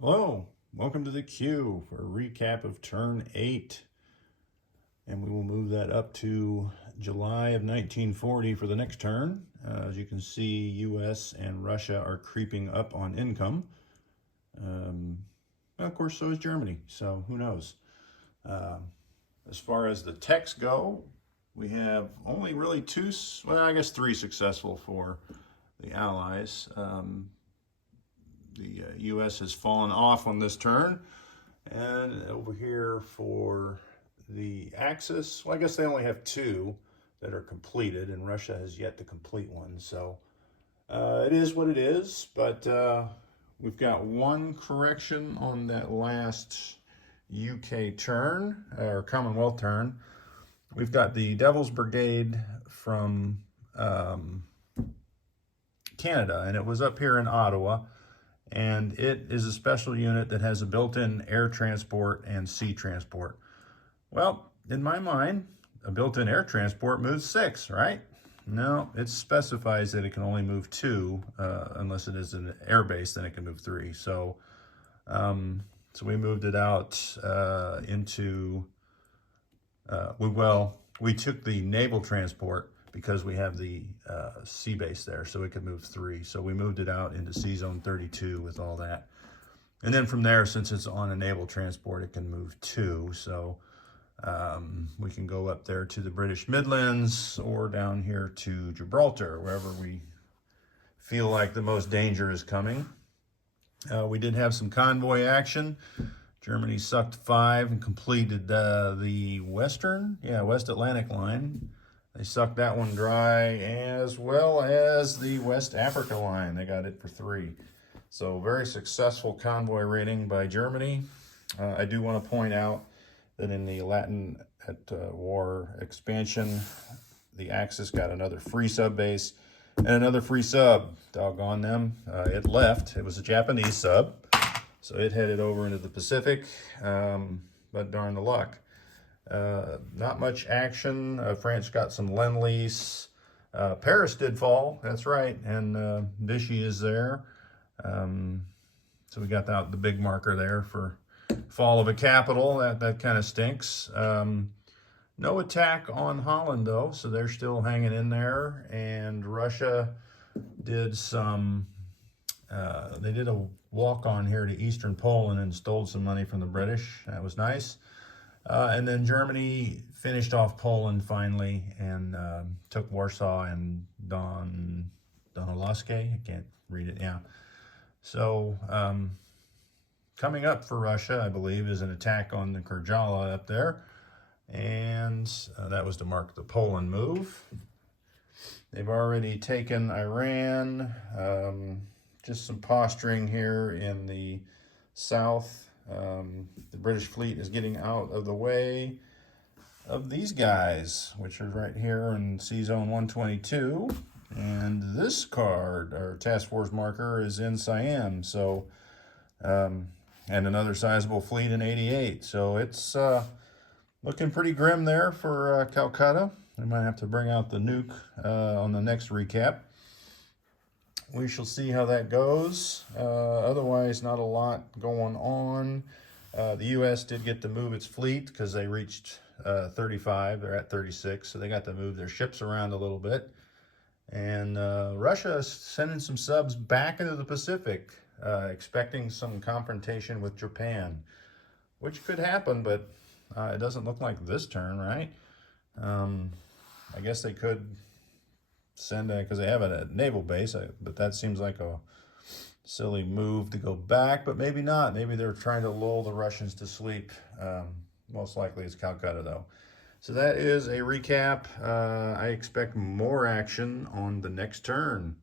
Hello, welcome to the queue for a recap of turn 8. And we will move that up to July of 1940 for the next turn. As you can see, US and Russia are creeping up on income. Of course, so is Germany, so who knows. As far as the techs go, we have only really three successful for the Allies. The U.S. has fallen off on this turn. And over here for the Axis, well, I guess they only have 2 that are completed, and Russia has yet to complete one. So it is what it is, but we've got one correction on that last UK turn, or Commonwealth turn. We've got the Devil's Brigade from Canada, and it was up here in Ottawa. And it is a special unit that has a built-in air transport and sea transport. Well, in my mind, a built-in air transport moves 6, right? No, it specifies that it can only move 2, unless it is an air base, then it can move 3. So we moved it out into, we took the naval transport because we have the sea base there, so it could move 3. So we moved it out into Sea Zone 32 with all that. And then from there, since it's on a naval transport, it can move 2. So we can go up there to the British Midlands or down here to Gibraltar, wherever we feel like the most danger is coming. We did have some convoy action. Germany sucked 5 and completed the West Atlantic line. They sucked that one dry, as well as the West Africa line. They got it for 3. So very successful convoy raiding by Germany. I do want to point out that in the Latin War expansion, the Axis got another free sub base and another free sub. Doggone them. It left. It was a Japanese sub, so it headed over into the Pacific, but darn the luck. Not much action. France got some Lend-Lease. Paris did fall, that's right, and Vichy is there. So we got the big marker there for fall of a capital. That kind of stinks. No attack on Holland, though, so they're still hanging in there. And Russia did they did a walk-on here to eastern Poland and stole some money from the British. That was nice. And then Germany finished off Poland finally and took Warsaw and Donolowski. I can't read it, yeah. So coming up for Russia, I believe, is an attack on the Kurjala up there. And that was to mark the Poland move. They've already taken Iran. Just some posturing here in the south. The British fleet is getting out of the way of these guys, which are right here in Sea Zone 122. And this card, or task force marker, is in Siam. So, and another sizable fleet in 88. So it's looking pretty grim there for Calcutta. We might have to bring out the nuke on the next recap. We shall see how that goes. Otherwise, not a lot going on. The U.S. did get to move its fleet because they reached 35. They're at 36, so they got to move their ships around a little bit. And Russia is sending some subs back into the Pacific, expecting some confrontation with Japan, which could happen, but it doesn't look like this turn, right? I guess they could send because they have a naval base, but that seems like a silly move to go back, but maybe not. Maybe they're trying to lull the Russians to sleep. Most likely it's Calcutta, though. So that is a recap. I expect more action on the next turn.